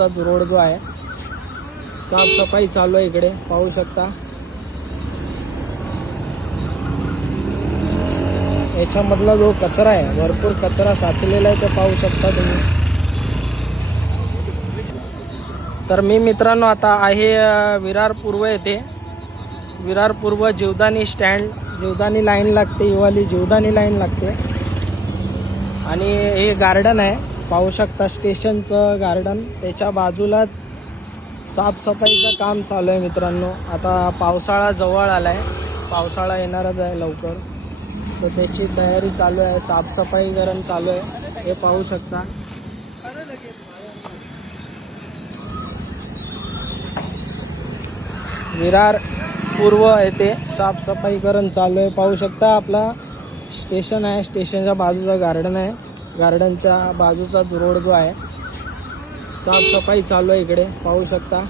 Road जो आहे साफसफाई चालू आहे, इकडे पाहू शकता। याच्यामधला जो कचरा आहे, भरपूर कचरा साचलेला आहे, ते पाहू शकता तुम्ही। तर मी मित्रांनो आता आहे विरार पूर्व येथे। विरार पूर्व जीवदानी स्टँड, जीवदानी लाईन लागते, ही वाली जीवदानी लाईन लागते। आणि हे गार्डन आहे, पाहू शकता स्टेशनचं गार्डन। त्याच्या बाजूलाच साफसफाईचं काम चालू आहे मित्रांनो। आता पावसाळा जवळ आला आहे, पावसाळा येणारच आहे लवकर, तर त्याची तयारी चालू आहे, साफसफाई करण चालू आहे, हे पाहू शकता। विरार पूर्व येथे साफसफाई करण चालू आहे, पाहू शकता। आपला स्टेशन आहे, स्टेशनच्या बाजूचा गार्डन आहे, गार्डनच्या बाजूचाच रोड जो आहे साफसफाई चालू आहे, इकडे पाहू शकता।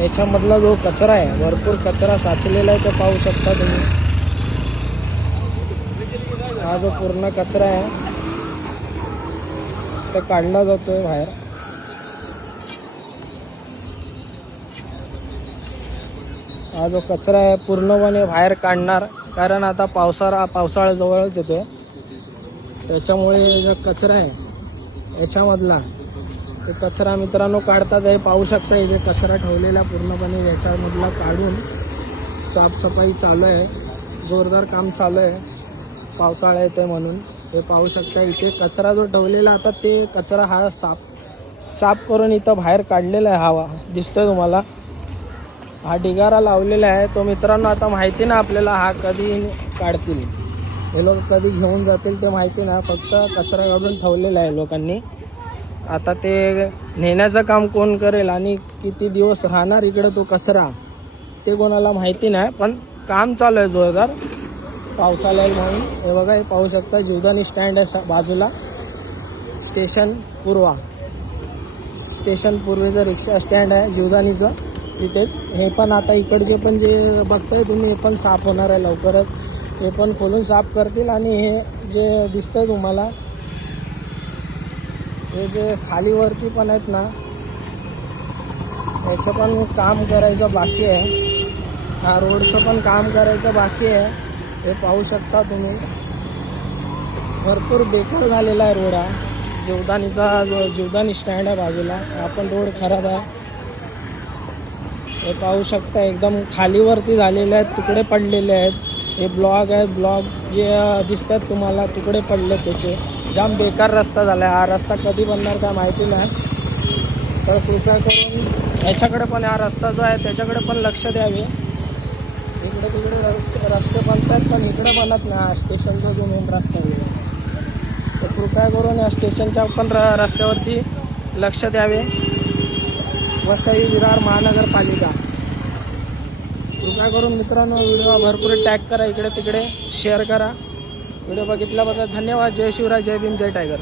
याच्यामधला जो कचरा आहे, भरपूर कचरा साचलेला आहे, ते पाहू शकता तुम्ही। हा जो पूर्ण कचरा आहे तो काढला जातोय बाहेर। हा जो कचरा आहे पूर्णपणे बाहेर काढणार, कारण आता पावसाळा जवळच येतोय, त्याच्यामुळे जो कचरा आहे याच्यामधला ते कचरा मित्रांनो काढतात आहे, पाहू शकता। इथे कचरा ठेवलेला पूर्णपणे याच्यामधला काढून साफसफाई चालू आहे, जोरदार काम चालू आहे, पावसाळा येतोय म्हणून। हे पाहू शकता, इथे कचरा जो ठेवलेला आता ते कचरा हा साफ करून इथं बाहेर काढलेला आहे। हवा दिसतोय तुम्हाला, हा ढिगारा लावलेला आहे तो मित्रांनो। आता माहिती ना आपल्याला हा कधी काढतील, हे लोक कधी घेऊन जातील ते माहिती ना, फक्त कचरा काढून ठेवलेला आहे लोकांनी। आता ते नेण्याचं काम कोण करेल आणि किती दिवस राहणार इकडे तो कचरा, ते कोणाला माहिती नाही, पण काम चालू आहे जोरदार, पावसाळा म्हणून। हे बघा, हे पाहू शकता जीवदानी स्टँड आहे बाजूला, स्टेशन पूर्वेचं रिक्षा स्टँड आहे जीवदानीचं, तिथेच। हे पण आता इकडचे पण जे बघताय तुम्ही, हे पण साफ होणार आहे लवकरच, हे पण खोलून साफ करतील। आणि हे जे दिसतंय तुम्हाला, हे जे खालीवरती पण आहेत ना, याचं पण काम करायचं बाकी आहे, हा रोडचं पण काम करायचं बाकी आहे, हे पाहू शकता तुम्ही। भरपूर बेकार झालेला आहे रोड हा, जीवदानीचा जो जीवदानी स्टँड आहे बाजूला, हा पण रोड खराब आहे, हे पाहू शकता। एकदम खालीवरती झालेले आहेत, तुकडे पडलेले आहेत, हे ब्लॉक आहे, ब्लॉक जे दिसतात तुम्हाला तुकडे पडले त्याचे, जाम बेकार रस्ता झाला आहे। हा रस्ता कधी बनणार काय माहिती नाही, तर कृपया करून याच्याकडे पण, हा रस्ता जो आहे त्याच्याकडे पण लक्ष द्यावे। इकडे तिकडे रस्ते बनतात, पण इकडे बनत नाही, स्टेशनचा जो मेन रस्ता आहे, तर कृपया करून या स्टेशनच्या पण रस्त्यावरती लक्ष द्यावे। वसई विरार महानगरपालिका, कृपया करून मित्रांनो व्हिडिओ भरपूर टॅग करा, इकडे तिकडे शेअर करा। व्हिडिओ बघितल्याबद्दल धन्यवाद। जय शिवराय, जय भीम, जय टायगर।